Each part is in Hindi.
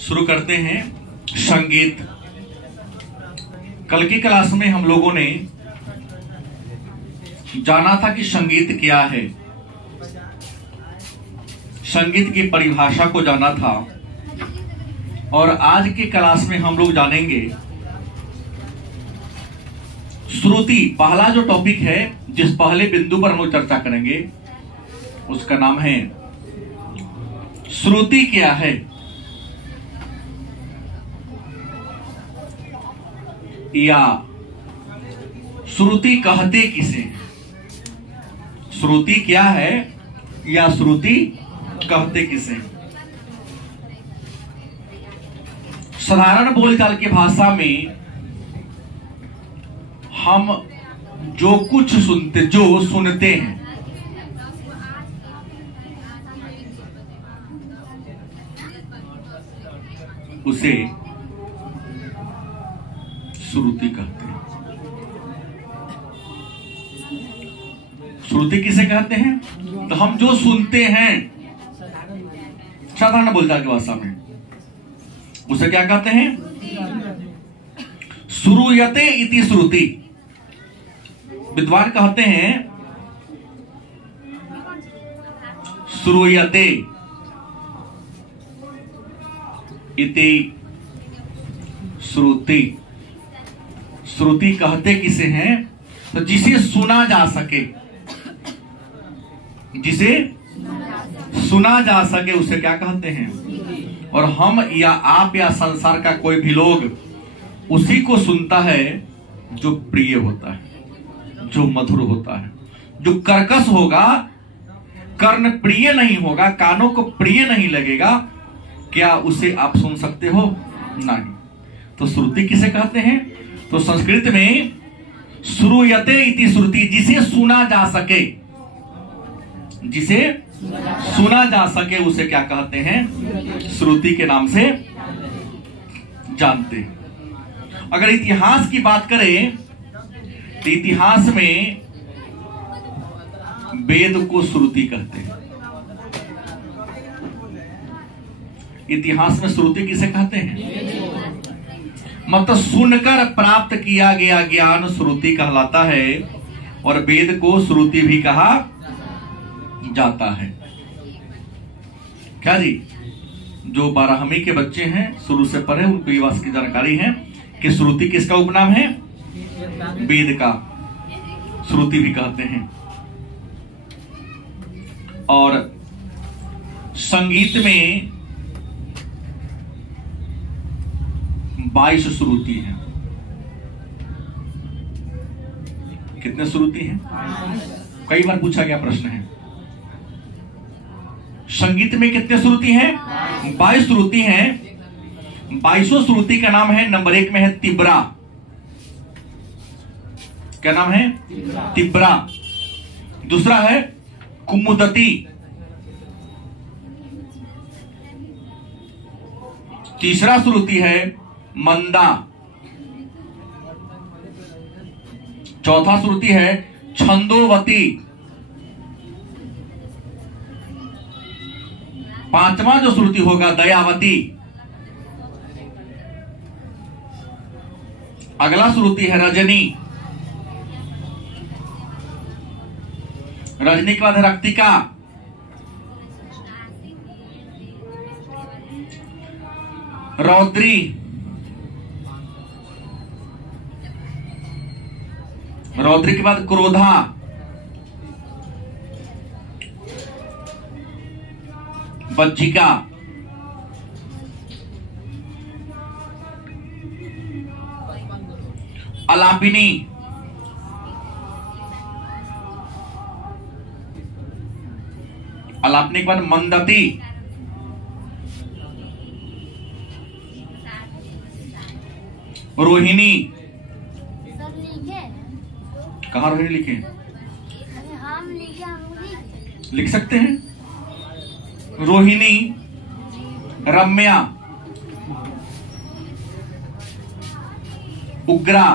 शुरू करते हैं संगीत। कल की क्लास में हम लोगों ने जाना था कि संगीत क्या है, संगीत की परिभाषा को जाना था। और आज की क्लास में हम लोग जानेंगे श्रुति। पहला जो टॉपिक है, जिस पहले बिंदु पर हम लोग चर्चा करेंगे, उसका नाम है श्रुति क्या है या श्रुति कहते किसे। श्रुति क्या है या श्रुति कहते किसे। साधारण बोलचाल की भाषा में हम जो सुनते हैं उसे श्रुति कहते हैं। श्रुति किसे कहते हैं? तो हम जो सुनते हैं साधारण बोलचाल की भाषा में, उसे क्या कहते हैं? श्रूयते इति श्रुति। विद्वान कहते हैं श्रूयते इति श्रुति। श्रुति कहते किसे हैं? तो जिसे सुना जा सके, जिसे सुना जा सके उसे क्या कहते हैं? और हम या आप या संसार का कोई भी लोग उसी को सुनता है जो प्रिय होता है, जो मधुर होता है। जो कर्कश होगा, कर्ण प्रिय नहीं होगा, कानों को प्रिय नहीं लगेगा, क्या उसे आप सुन सकते हो? नहीं। तो श्रुति किसे कहते हैं? तो संस्कृत में श्रूयते इति श्रुति, जिसे सुना जा सके, जिसे सुना जा सके उसे क्या कहते हैं? श्रुति के नाम से जानते हैं। अगर इतिहास की बात करें तो इतिहास में वेद को श्रुति कहते हैं। इतिहास में श्रुति किसे कहते हैं? मतलब सुनकर प्राप्त किया गया ज्ञान श्रुति कहलाता है, और वेद को श्रुति भी कहा जाता है। क्या जी? जो 12वीं के बच्चे हैं, शुरू से पढ़े, उनको ये बात की जानकारी है कि श्रुति किसका उपनाम है? वेद का श्रुति भी कहते हैं। और संगीत में 22 श्रुति हैं। कितने श्रुति हैं? कई बार पूछा गया प्रश्न है। संगीत में कितने श्रुति हैं? 22 श्रुति हैं। 22 श्रुति का नाम है, नंबर 1 में है तिब्रा। क्या नाम है? तिब्रा। दूसरा है कुमुदती। तीसरा श्रुति है मंदा। चौथा श्रुति है छंदोवती। पांचवा जो श्रुति होगा दयावती। अगला श्रुति है रजनी। रजनी के बाद रक्तिका। रौद्री। रौद्री के बाद क्रोधा। वज्जिका। अलापिनी। अलापनी के बाद मंदती। रोहिणी। कहाँ रोहिणी लिखे? लिख सकते हैं। रोहिणी, रम्या, उग्रा,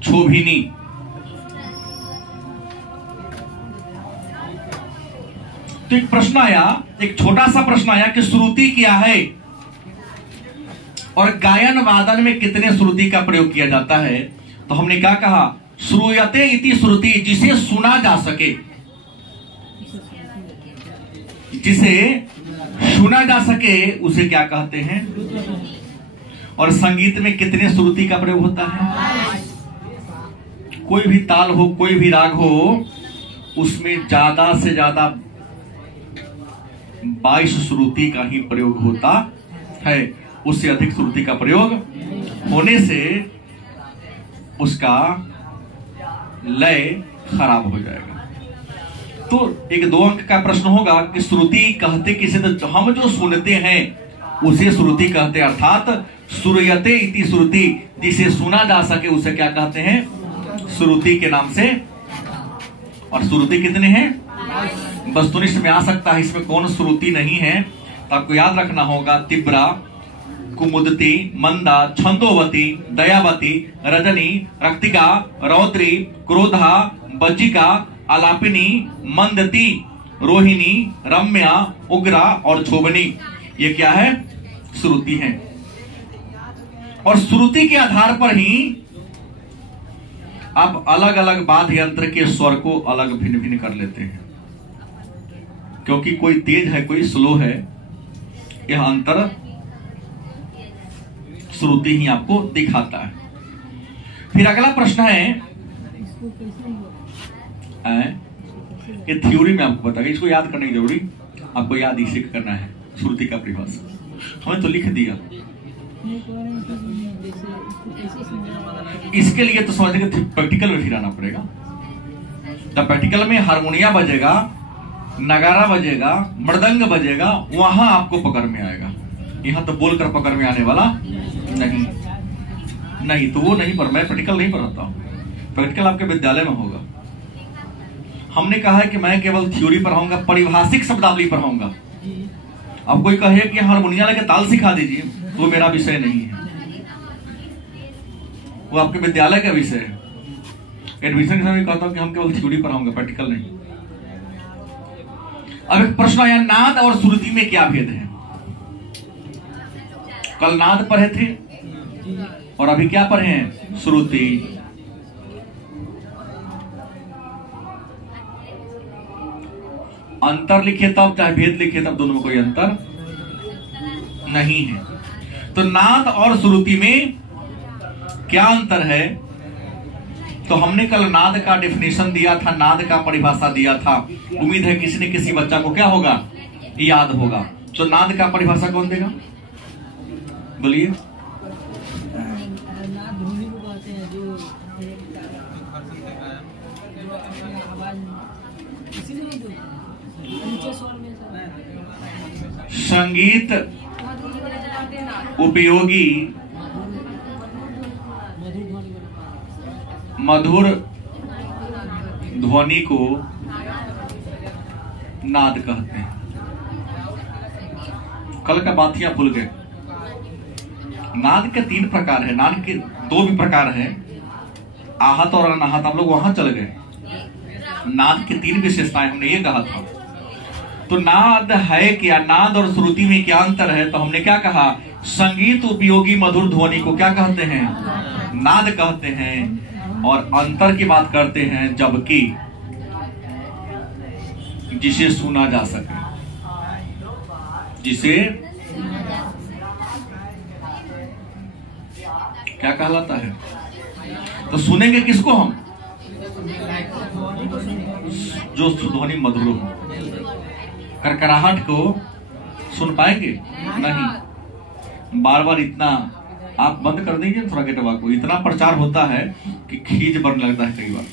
क्षोभिनी। तो एक प्रश्न आया, एक छोटा सा प्रश्न आया कि श्रुति क्या है और गायन वादन में कितने श्रुति का प्रयोग किया जाता है। तो हमने क्या कहा, श्रूयते इति श्रुति, जिसे सुना जा सके, जिसे सुना जा सके उसे क्या कहते हैं। और संगीत में कितने श्रुति का प्रयोग होता है। कोई भी ताल हो, कोई भी राग हो, उसमें ज्यादा से ज्यादा 22 श्रुति का ही प्रयोग होता है। उससे अधिक श्रुति का प्रयोग होने से उसका लय खराब हो जाएगा। तो एक 2 अंक का प्रश्न होगा कि श्रुति कहते किसे, तो हम जो सुनते हैं उसे श्रुति कहते हैं, अर्थात श्रूयते इति श्रुति, जिसे सुना जा सके उसे क्या कहते हैं, श्रुति के नाम से। और श्रुति कितने हैं, वस्तुनिष्ठ में आ सकता है, इसमें कौन श्रुति नहीं है। तो आपको याद रखना होगा, तिब्रा, कुमुदती, मंदा, छंदोवती, दयावती, रजनी, रक्तिका, रौद्री, क्रोधा, बज्जिका, आलापिनी, मंदती, रोहिणी, रम्या, उग्रा और क्षोभनी, ये क्या है, श्रुति है। और श्रुति के आधार पर ही आप अलग अलग वाद्य यंत्र के स्वर को अलग भिन्न भिन्न कर लेते हैं, क्योंकि कोई तेज है, कोई स्लो है। यह अंतर श्रुति ही आपको दिखाता है। फिर अगला प्रश्न है, ये थ्योरी में आपको बताया, इसको याद करने की जरूरी, आपको याद इसी करना है। श्रुति का परिभाषा हमने तो लिख दिया, इसके लिए तो समझ के प्रैक्टिकल में फिर आना पड़ेगा। जब प्रैक्टिकल में हारमोनिया बजेगा, नगारा बजेगा, मृदंग बजेगा, वहां आपको पकड़ में आएगा। यहां तो बोलकर पकड़ में आने वाला नहीं, तो वो नहीं पर मैं प्रैक्टिकल नहीं पढ़ाता हूं, प्रैक्टिकल आपके विद्यालय में होगा। हमने कहा है कि मैं केवल थ्योरी पढ़ाऊंगा, परिभाषिक शब्दावली पढ़ाऊंगा। अब कोई कहे कि हारमोनिया लेके ताल सिखा दीजिए, वो मेरा विषय नहीं है, वो आपके विद्यालय का विषय है। एडमिशन के समय कहता हूं कि हम केवल थ्योरी पढ़ाऊंगा, प्रैक्टिकल नहीं। अब एक प्रश्न आया, नाद और श्रुति में क्या भेद है। कल नाद पढ़े थे और अभी क्या पढ़े हैं, श्रुति। अंतर लिखे तब, चाहे भेद लिखे तब, दोनों में कोई अंतर नहीं है। तो नाद और श्रुति में क्या अंतर है। तो हमने कल नाद का डेफिनेशन दिया था, नाद का परिभाषा दिया था। उम्मीद है किसी ने किसी बच्चा को क्या होगा, याद होगा। तो नाद का परिभाषा कौन देगा, बोलिए। संगीत उपयोगी मधुर ध्वनि को नाद कहते हैं। कल का बात ही आप भूल गए। नाद के 3 प्रकार है, नाद के 2 भी प्रकार है, आहत और अनाहत। हम लोग वहां चल गए। नाद की 3 विशेषताएं हमने ये कहा था। तो नाद है क्या, नाद और श्रुति में क्या अंतर है। तो हमने क्या कहा, संगीत उपयोगी मधुर ध्वनि को क्या कहते हैं, नाद कहते हैं। और अंतर की बात करते हैं, जबकि जिसे सुना जा सके, जिसे क्या कहलाता है। तो सुनेंगे किसको हम, जो ध्वनि मधुर हो। करकराहट को सुन पाएंगे नहीं। बार बार इतना आप बंद कर देंगे थोड़ा गेटवा को, इतना प्रचार होता है कि खींच बनने लगता है कई बार।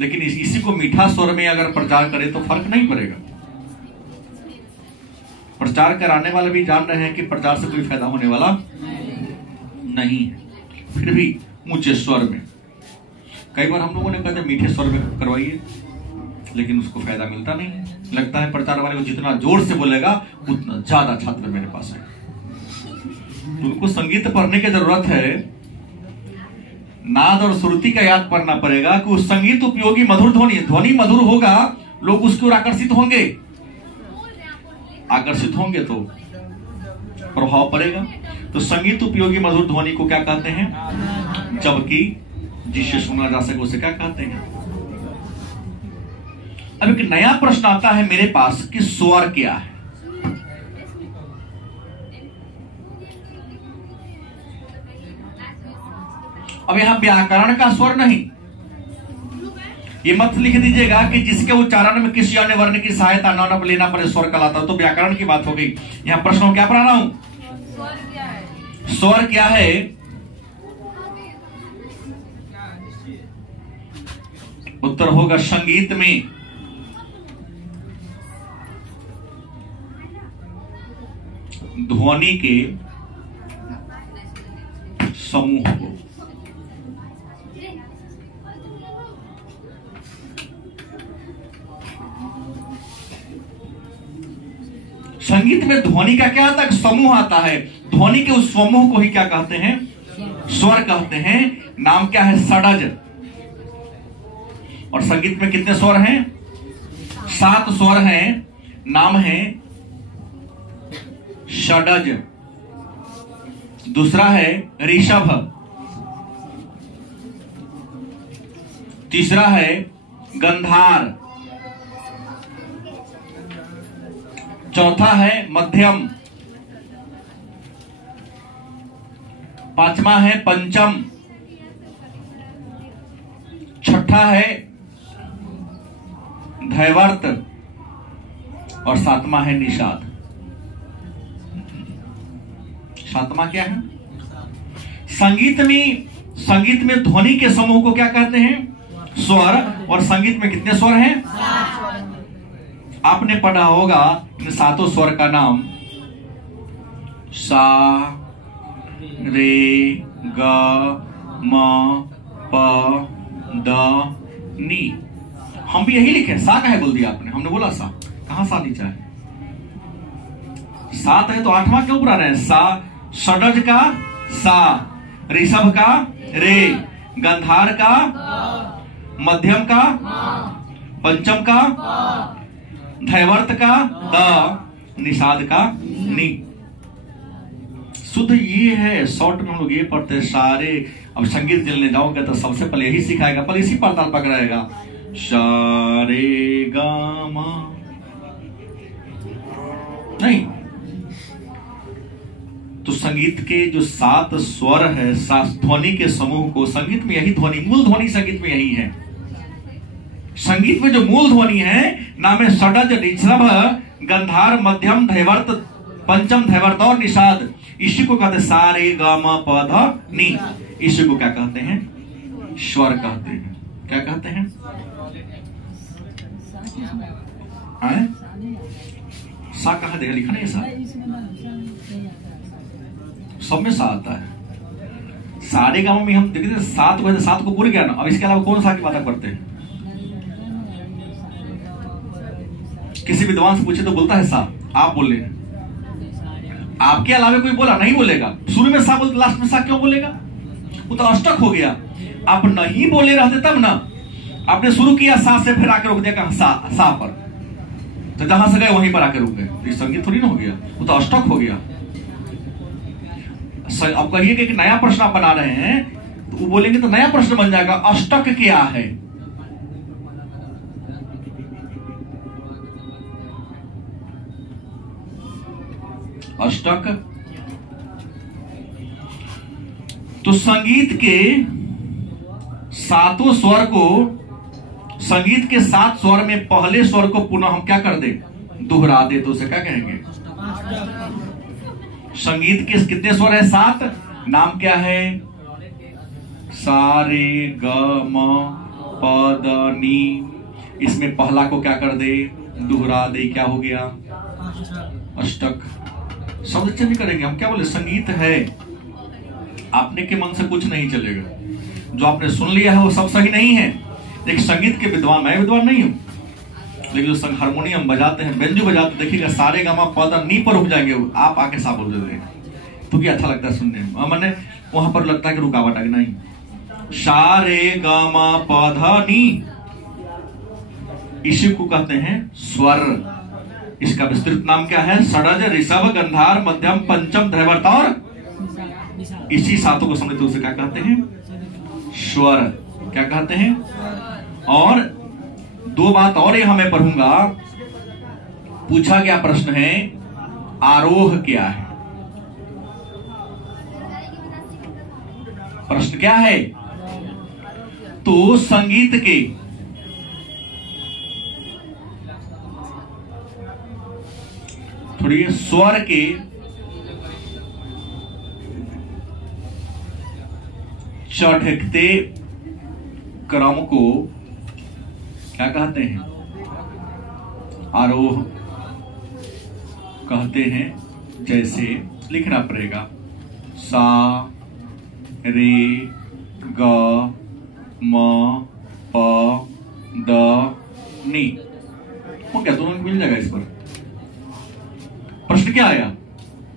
लेकिन इसी को मीठा स्वर में अगर प्रचार करें तो फर्क नहीं पड़ेगा। प्रचार कराने वाले भी जान रहे हैं कि प्रचार से कोई फायदा होने वाला नहीं है, फिर भी ऊंचे स्वर में। कई बार हम लोगों ने कहते मीठे स्वर में करवाइए, लेकिन उसको फायदा मिलता नहीं है। लगता है प्रचार वाले को जितना जोर से बोलेगा उतना ज्यादा छात्र मेरे पास है। तो उनको संगीत पढ़ने की जरूरत है। नाद और श्रुति का याद करना पड़ेगा कि उस संगीत उपयोगी मधुर ध्वनि मधुर होगा लोग उसकी ओर आकर्षित होंगे, आकर्षित होंगे तो प्रभाव पड़ेगा। तो संगीत उपयोगी मधुर ध्वनि को क्या कहते हैं? जबकि जिससे सुना जा सके उसे क्या कहते हैं? अब एक नया प्रश्न आता है मेरे पास कि स्वर क्या है? अब यहां व्याकरण का स्वर नहीं, ये मत लिख दीजिएगा कि जिसके उच्चारण में किसी अन्य वर्ण की सहायता न लेना पड़े स्वर कहलाता, तो व्याकरण की बात हो गई। यहां प्रश्न क्या पढ़ा रहा हूं? स्वर क्या है? उत्तर होगा संगीत में ध्वनि के समूह को। संगीत में ध्वनि का क्या आता है? समूह आता है। ध्वनि के उस समूह को ही क्या कहते हैं? स्वर कहते हैं। नाम क्या है? षडज। और संगीत में कितने स्वर हैं? 7 स्वर हैं। नाम है षडज। दूसरा है ऋषभ, तीसरा है गंधार, चौथा है मध्यम, पांचवा है पंचम, छठा है धैवर्त और सातवां है निषाद। सातवां क्या है? संगीत में ध्वनि के समूह को क्या कहते हैं? स्वर। और संगीत में कितने स्वर हैं? आपने पढ़ा होगा इन 7 स्वर का नाम सा, रे, ग, म, प, द, नी। हम भी यही लिखे। सा का है बोल दिया आपने, हमने बोला सा। कहां सा नीचा है? 7 है तो 8वां क्यों बुला रहे हैं? सा। षडज का सा, ऋषभ का रे, गंधार का, मध्यम का, पंचम का, धैवर्त का द, निषाद का नी। शुद्ध ये है। शॉर्ट में हम लोग ये पढ़ते हैं सारे। अब संगीत चलने जाओगे तो सबसे पहले यही सिखाएगा, पहले इसी पर ताल पकड़ाएगा। सा रे गा मा नहीं। तो संगीत के जो 7 स्वर है, 7 ध्वनि के समूह को संगीत में यही ध्वनि, मूल ध्वनि संगीत में यही है। संगीत में जो मूल ध्वनि है नाम है षडज, ऋषभ, गंधार, मध्यम, धैवर्त, पंचम, धैवर्त और निषाद। इसी को कहते हैं सा रे ग म प ध नी। इसी को क्या कहते हैं? स्वर कहते हैं। क्या कहते हैं? सा कहा देखा लिखा नहीं? सा सब में सा आता है। सारे गांवों में हम देखते हैं 7 को भूल गया ना। अब इसके अलावा कौन सा की बात करते हैं? किसी विद्वान से पूछे तो बोलता है सा। आप बोले, आपके अलावा कोई बोला? नहीं बोलेगा। शुरू में सा बोलते, लास्ट में सा क्यों बोलेगा? वो तो अष्टक हो गया। आप नहीं बोले रहते तब ना। आपने शुरू किया सा से, फिर आके रोक दिया कहां? सा पर। तो जहां से गए वहीं पर आके रुक गए। तो संगीत थोड़ी ना हो गया, वो तो अष्टक हो गया। अब कहिए कि एक नया प्रश्न आप बना रहे हैं तो वो बोलेंगे तो नया प्रश्न बन जाएगा, अष्टक क्या है? अष्टक तो संगीत के 7 स्वर को, संगीत के 7 स्वर में पहले स्वर को पुनः हम क्या कर दे? दोहरा दे, तो उसे क्या कहेंगे? संगीत के कितने स्वर है? 7। नाम क्या है? सा रे ग म प द नी। इसमें पहला को क्या कर दे? दोहरा दे। क्या हो गया? अष्टक। शब्द चेंज करेंगे हम। क्या बोले? संगीत है। आपने के मन से कुछ नहीं चलेगा। जो आपने सुन लिया है वो सब सही नहीं है। एक संगीत के विद्वान, मैं विद्वान नहीं हूं, लेकिन जो हारमोनियम बजाते हैं, बेंजो बजाते, देखिएगा सारे गामा पद नी पर रुक जाएंगे। आप आके सा बोल देते हैं तो क्या अच्छा लगता है सुनने में। मैंने वहां पर लगता है कि रुकावट आ गई। नहीं, सा रे ग म प ध नी। इसी को कहते हैं स्वर। इसका विस्तृत नाम क्या है? षडज, ऋषभ, गंधार, मध्यम, पंचम, धैवर्त और इसी सातों को समझते उसे क्या कहते हैं? स्वर। क्या कहते हैं? और दो बात और यहां मैं पढ़ूंगा। पूछा गया प्रश्न है आरोह क्या है? प्रश्न क्या है? तो संगीत के थोड़ी स्वर के चढ़ते क्रम को क्या कहते हैं? आरोह कहते हैं। जैसे लिखना पड़ेगा सा रे ग म प द नी। वो क्या दोनों मिल जाएगा इस पर? प्रश्न क्या आया?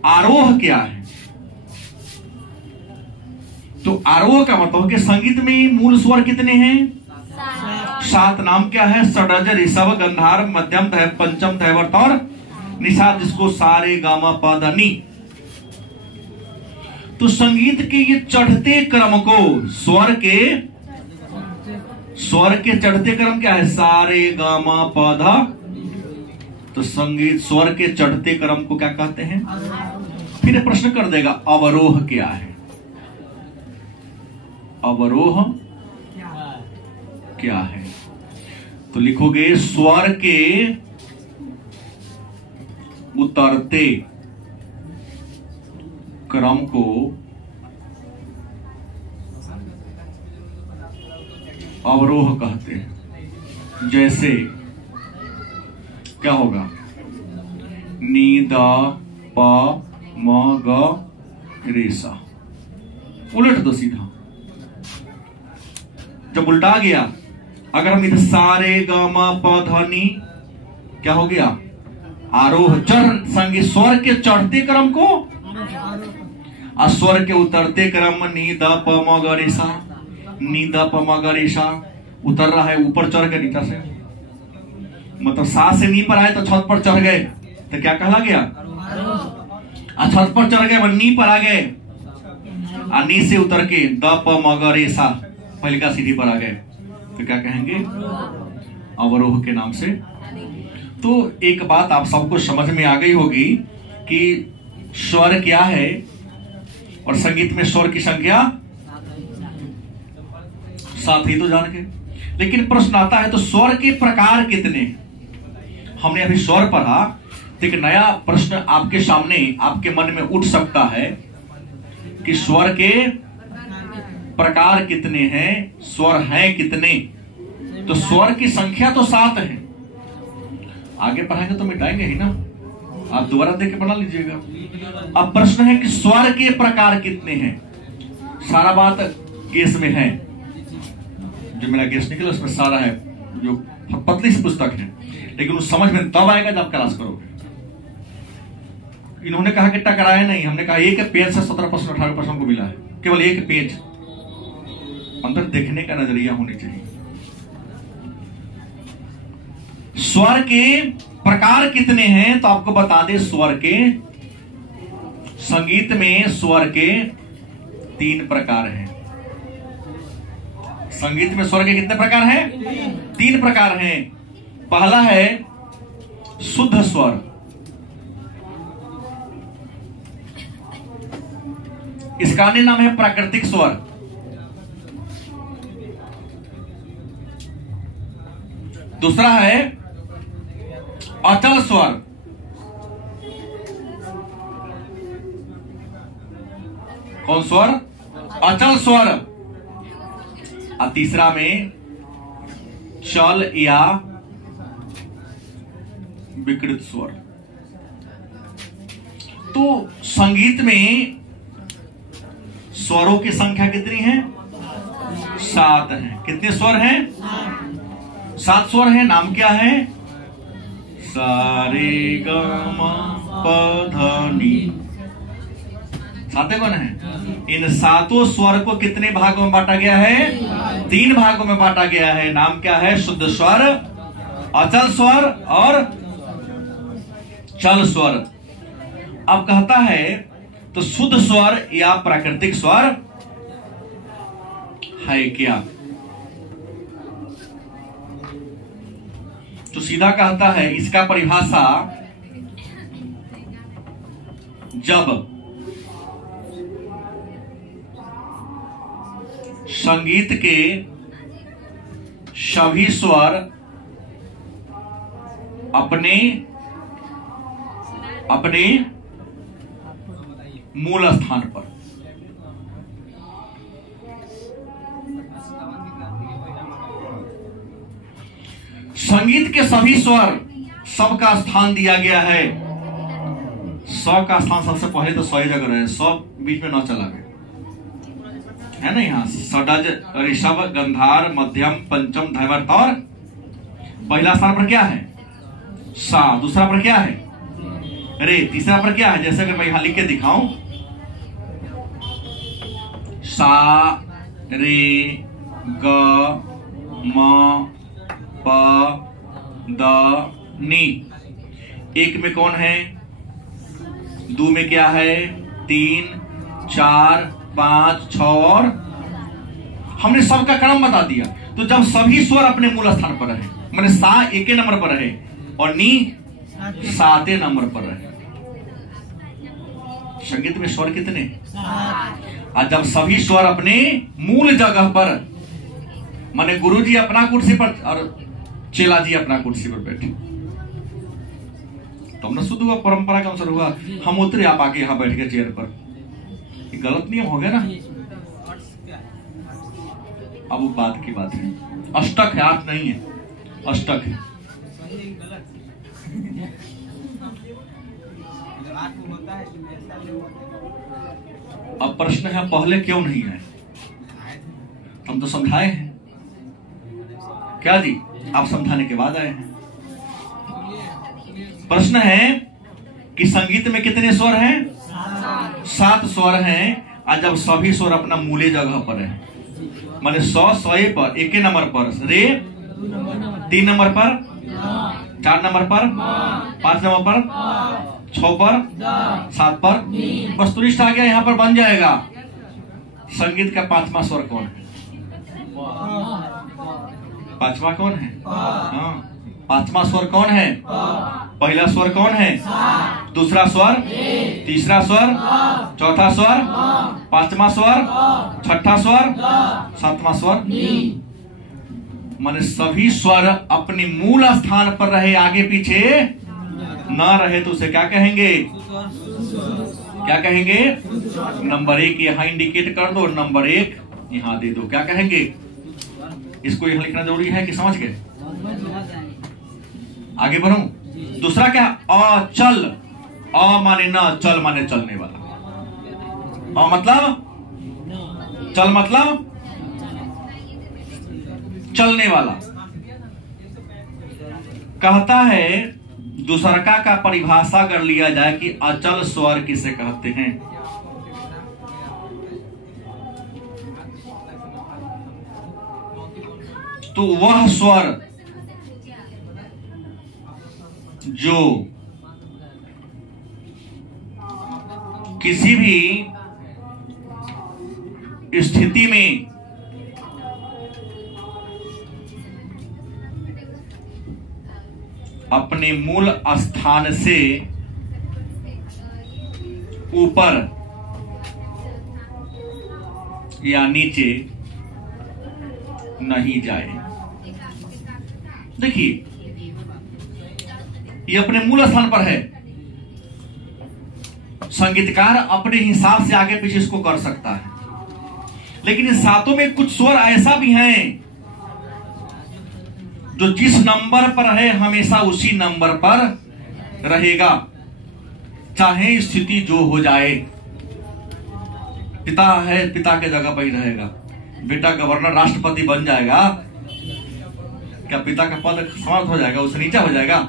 आरोह क्या है? तो आरोह का मतलब कि संगीत में मूल स्वर कितने हैं? 7। नाम क्या है? षडज, ऋषभ, गंधार, मध्यम, पंचम, धैवर्त और निषाद, जिसको सारे गामा प ध नी। तो संगीत के ये चढ़ते क्रम को स्वर के चढ़ते क्रम क्या है? सारे गामा प ध। तो संगीत स्वर के चढ़ते क्रम को क्या कहते हैं? फिर प्रश्न कर देगा अवरोह क्या है? अवरोह क्या है? तो लिखोगे स्वर के उतरते क्रम को अवरोह कहते हैं। जैसे क्या होगा? नी द प म ग रे सा। उलट दो सीधा। जब उल्टा गया, अगर हम इधर सारे ग म प ध नी, क्या हो गया? आरोह। चढ़ संगीत स्वर के चढ़ते क्रम को और स्वर के उतरते क्रम नी द प म ग रे सा। नी द प म ग रे सा उतर रहा है, ऊपर चढ़ गए नीचा से, मतलब सा से नी पर आए तो छत पर चढ़ गए तो क्या कहला गया? छत पर चढ़ गए नी पर आ गए, नी से उतर के द प म ग रे सा पहले का सीढ़ी पर आ गए तो क्या कहेंगे? अवरोह के नाम से। तो एक बात आप सबको समझ में आ गई होगी कि स्वर क्या है और संगीत में स्वर की संख्या 7 ही तो जान के। लेकिन प्रश्न आता है तो स्वर के प्रकार कितने? हमने अभी स्वर पढ़ा, तो एक नया प्रश्न आपके सामने आपके मन में उठ सकता है कि स्वर के प्रकार कितने हैं, स्वर हैं कितने? तो स्वर की संख्या तो 7 है। आगे पढ़ाएंगे तो मिटाएंगे ही ना, आप दोबारा देख के बना लीजिएगा। अब प्रश्न है कि स्वर के प्रकार कितने हैं? सारा बात केस में है, जो मेरा केस निकला उसमें सारा है, जो पतली सी पुस्तक है, लेकिन उस समझ में तब आएगा जब क्लास करोगे। इन्होंने कहा कि टकराया नहीं, हमने कहा एक पेज से 17% 18% को मिला है, केवल एक पेज। अंदर देखने का नजरिया होनी चाहिए। स्वर के प्रकार कितने हैं तो आपको बता दे। स्वर के संगीत में स्वर के 3 प्रकार हैं। संगीत में स्वर के कितने प्रकार हैं? 3 प्रकार हैं। पहला है शुद्ध स्वर, इसका अन्य नाम है प्राकृतिक स्वर। दूसरा है अचल स्वर, कौन स्वर? अचल स्वर। और तीसरा में चल या विकृत स्वर। तो संगीत में स्वरों की संख्या कितनी है? 7 है। कितने स्वर हैं? 7 स्वर हैं। नाम क्या है? सारे ग म प ध नी। 7 कौन है? इन 7 स्वर को कितने भागों में बांटा गया है? 3 भागों में बांटा गया है। नाम क्या है? शुद्ध स्वर, अचल स्वर और चल स्वर। अब कहता है तो शुद्ध स्वर या प्राकृतिक स्वर है क्या? तो सीधा कहता है इसका परिभाषा, जब संगीत के सभी स्वर अपने अपने मूल स्थान पर, संगीत के सभी स्वर, सबका स्थान दिया गया है। स का स्थान सबसे पहले तो सही जगह रहे, स बीच में न चला गया है ना। यहाँ षडज, ऋषभ, गंधार, मध्यम, पंचम, धैवत और पहला स्थान पर क्या है? सा। दूसरा पर क्या है? रे। तीसरा पर क्या है? जैसे अगर मैं यहां लिख के दिखाऊं, सा, रे, ग, म, प, द, नी। एक में कौन है? दो में क्या है? 3, 4, 5, 6 और हमने सबका क्रम बता दिया। तो जब सभी स्वर अपने मूल स्थान पर रहे, मैंने सा 1 नंबर पर रहे और नी 7 नंबर पर रहे। संगीत में स्वर कितने? और जब सभी स्वर अपने मूल जगह पर, माने गुरु जी अपना कुर्सी पर और चेला जी अपना कुर्सी पर बैठे, तो हमने शुद्ध हुआ, परंपरा के अनुसार हुआ। हम उतरे, आप आके यहां बैठ के चेयर पर, ये गलत नियम हो गया ना। अब वो बात की बात है, अष्टक है, 8 नहीं है, अष्टक है। अब प्रश्न है पहले क्यों नहीं है? हम तो समझाए हैं क्या जी? आप समझाने के बाद आए हैं। प्रश्न है कि संगीत में कितने स्वर हैं? 7 स्वर हैं। और जब सभी स्वर अपना मूले जगह पर है, माने 100 पर 1 नंबर पर, रे 3 नंबर पर, 4 नंबर पर, 5 नंबर पर, 6 पर, 7 पर, बस तुरिस्ट आ गया, यहां पर बन जाएगा। संगीत का 5वां स्वर कौन है? 5वां कौन है? हाँ, 5वां स्वर कौन है? पहला स्वर कौन है? दूसरा स्वर, तीसरा स्वर, चौथा स्वर, 5वां स्वर, 6ठा स्वर, 7वां स्वर। माने सभी स्वर अपने मूल स्थान पर रहे, आगे पीछे ना रहे, तो उसे क्या कहेंगे? क्या कहेंगे? नंबर 1 यहां इंडिकेट कर दो, नंबर 1 यहां दे दो, क्या कहेंगे? इसको यहां लिखना जरूरी है कि समझ गए? आगे बढ़ूं। दूसरा क्या? अचल। अ माने न, चल माने चलने वाला। अ मतलब चल, मतलब चलने वाला। कहता है दूसरका का परिभाषा कर लिया जाए कि अचल स्वर किसे कहते हैं। तो वह स्वर जो किसी भी स्थिति में अपने मूल स्थान से ऊपर या नीचे नहीं जाए। देखिए, ये अपने मूल स्थान पर है। संगीतकार अपने हिसाब से आगे पीछे इसको कर सकता है, लेकिन इन 7 में कुछ स्वर ऐसा भी हैं जो जिस नंबर पर है हमेशा उसी नंबर पर रहेगा, चाहे स्थिति जो हो जाए। पिता है, पिता के जगह पर ही रहेगा। बेटा गवर्नर राष्ट्रपति बन जाएगा, क्या पिता का पद समाप्त हो जाएगा, उससे नीचा हो जाएगा?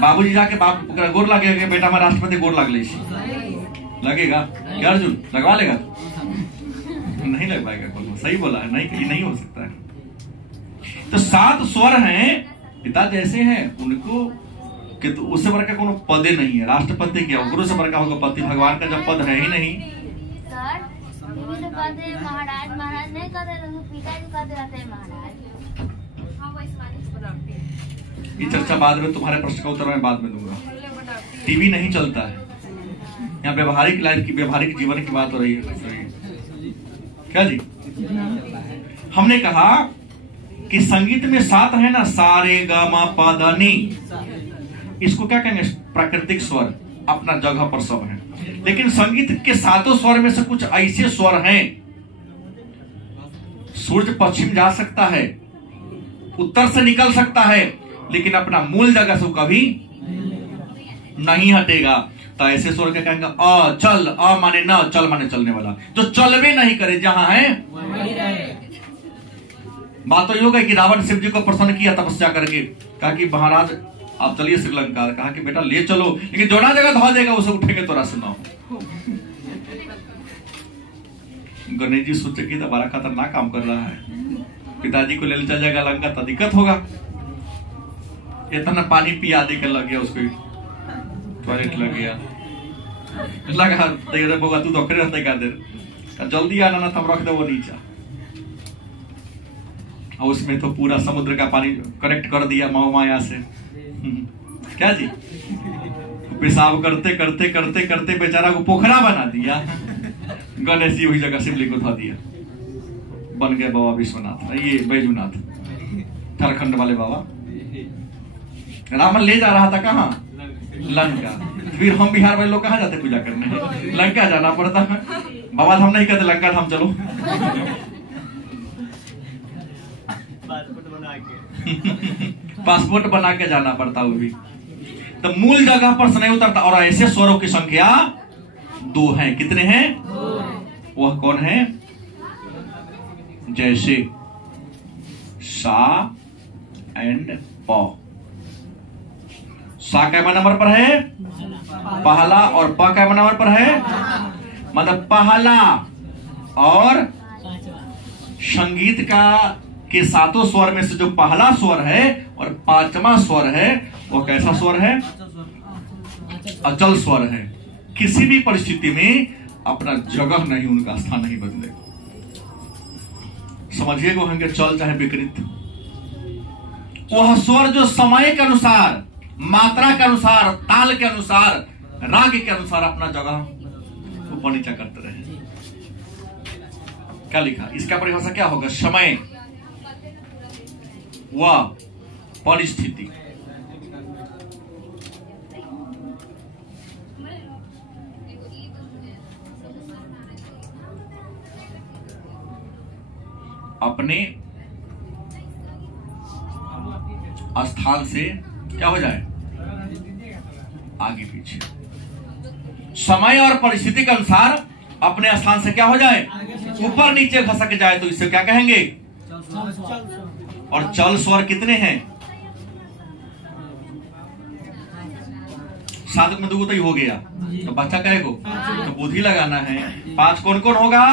बाबूजी जाके बाप गोर लगेगा, बेटा हमारा राष्ट्रपति गोर लग लगेगा क्या? अर्जुन लगवा लेगा? नहीं लग पाएगा। सही बोला है, नहीं, नहीं हो सकता है। तो 7 स्वर हैं, पिता जैसे हैं उनको कि तो उससे बड़ा कोनो पदे नहीं है। राष्ट्रपति क्या गुरु से बड़ा होगा पति, भगवान का जब पद है ही नहीं। सर तो कहते महाराज महाराज नहीं कहते, पिताजी कहते रहते हैं महाराज। ये चर्चा बाद में, तुम्हारे प्रश्न का उत्तर मैं बाद में दूंगा। टीवी नहीं चलता है यहाँ, व्यवहारिक लाइफ की, व्यवहारिक जीवन की बात हो रही है। क्या जी, हमने कहा कि संगीत में 7 है ना, सारे गा मा पा धा नी, इसको क्या कहेंगे? प्राकृतिक स्वर, अपना जगह पर सब है। लेकिन संगीत के 7 स्वर में से कुछ ऐसे स्वर हैं, सूरज पश्चिम जा सकता है, उत्तर से निकल सकता है, लेकिन अपना मूल जगह से कभी नहीं हटेगा। तो ऐसे स्वर क्या कहेंगे? अ चल, अ माने न, चल माने चलने वाला, जो चलवे नहीं करे, जहां है। बात तो ये हो गई कि रावण शिव जी को प्रसन्न किया तपस्या करके, कहा कि महाराज आप चलिए श्रीलंका। कहा कि बेटा ले चलो, लेकिन जो ना जगह धो देगा उसे उठेंगे तो रस ना हो। गणेश जी सोचे कि तो बड़ा खतरनाक काम कर रहा है, पिताजी को ले चल जाएगा लंका तो दिक्कत होगा। इतना पानी पिया दे के लग गया उसको, टॉयलेट लग गया, लगा देर बोगा तू तो रहते का देर, जल्दी आना ना हम रख दे वो नीचा। और उसमें तो पूरा समुद्र का पानी कनेक्ट कर दिया माया से। क्या जी, पेशाब करते करते करते करते बेचारा को पोखरा बना दिया। गणेश जी वही जगह शिवलिंग को धो दिया, बन गए बाबा विश्वनाथ, ये बैजूनाथ, झारखंड वाले बाबा। रावण ले जा रहा था कहाँ? लंका। फिर हम बिहार वाले लोग कहाँ जाते पूजा करने? लंका जाना पड़ता है। बाबा हम नहीं कहते लंका धाम चलो। पासपोर्ट बना के जाना पड़ता वो भी। तो मूल जगह पर से नहीं उतरता। और ऐसे स्वरों की संख्या 2 है। कितने हैं? वह कौन है? जैसे सा एंड प। सा कैमा नंबर पर है? पहला। और प कैमा नंबर पर है? मतलब पहला और संगीत का के 7 स्वर में से जो पहला स्वर है और 5वां स्वर है, वो कैसा स्वर है? अचल स्वर है। किसी भी परिस्थिति में अपना जगह नहीं, उनका स्थान नहीं बदलेगा। समझिए वो होंगे चल चाहे विकृत। वह स्वर जो समय के अनुसार, मात्रा के अनुसार, ताल के अनुसार, राग के अनुसार अपना जगह ऊपर नीचा करते रहे। क्या लिखा? इसका परिभाषा क्या होगा? समय व परिस्थिति। अपने स्थान से क्या हो जाए? आगे पीछे। समय और परिस्थिति के अनुसार अपने स्थान से क्या हो जाए? ऊपर नीचे खसक जाए, तो इसे क्या कहेंगे? और चल स्वर कितने हैं? 7 में 2 तो ही हो गया, तो बच्चा कहेगा तो बुद्धि लगाना है। 5 कौन कौन होगा?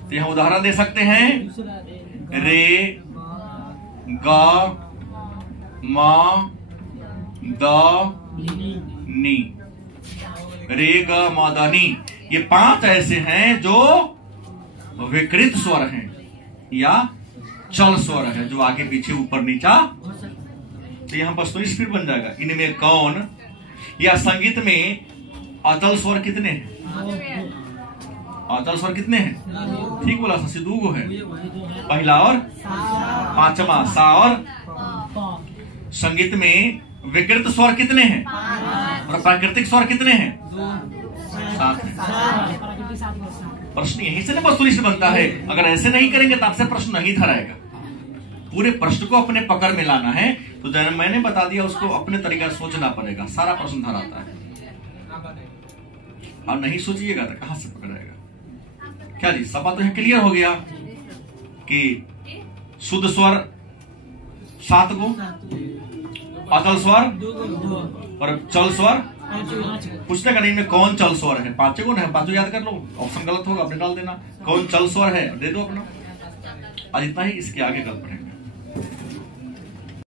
तो यहां उदाहरण दे सकते हैं। रे, ग, म, द, नी। रे, ग, म, द, नी, ये 5 ऐसे हैं जो विकृत स्वर हैं या चल स्वर है, जो आगे पीछे ऊपर नीचा। तो यहां पर स्थिर बन जाएगा। इनमें कौन? या संगीत में अचल स्वर कितने हैं? अचल स्वर कितने हैं? ठीक बोला, सा 2 है। पहला और 5वां, सा और। संगीत में विकृत स्वर कितने हैं और प्राकृतिक स्वर कितने हैं? 7 हैं। प्रश्न यहीं से ना वस्तुनिष्ठ बनता है। अगर ऐसे नहीं करेंगे तो आपसे प्रश्न नहीं धराएगा। पूरे प्रश्न को अपने पकड़ में लाना है, तो जब मैंने बता दिया उसको अपने तरीका से सोचना पड़ेगा, सारा प्रश्न धराता है। और नहीं सोचिएगा तो कहां से पकड़ेगा? क्या जी, सब बात तो क्लियर हो गया कि शुद्ध स्वर 7 गो, अचल स्वर और चल स्वर। पूछने का नहीं में कौन चल स्वर है? 5 गुण है, 5 याद कर लो। ऑप्शन गलत होगा अपने डाल देना। कौन चल स्वर है दे दो अपना। आज इतना ही, इसके आगे कल पढ़ेंगे।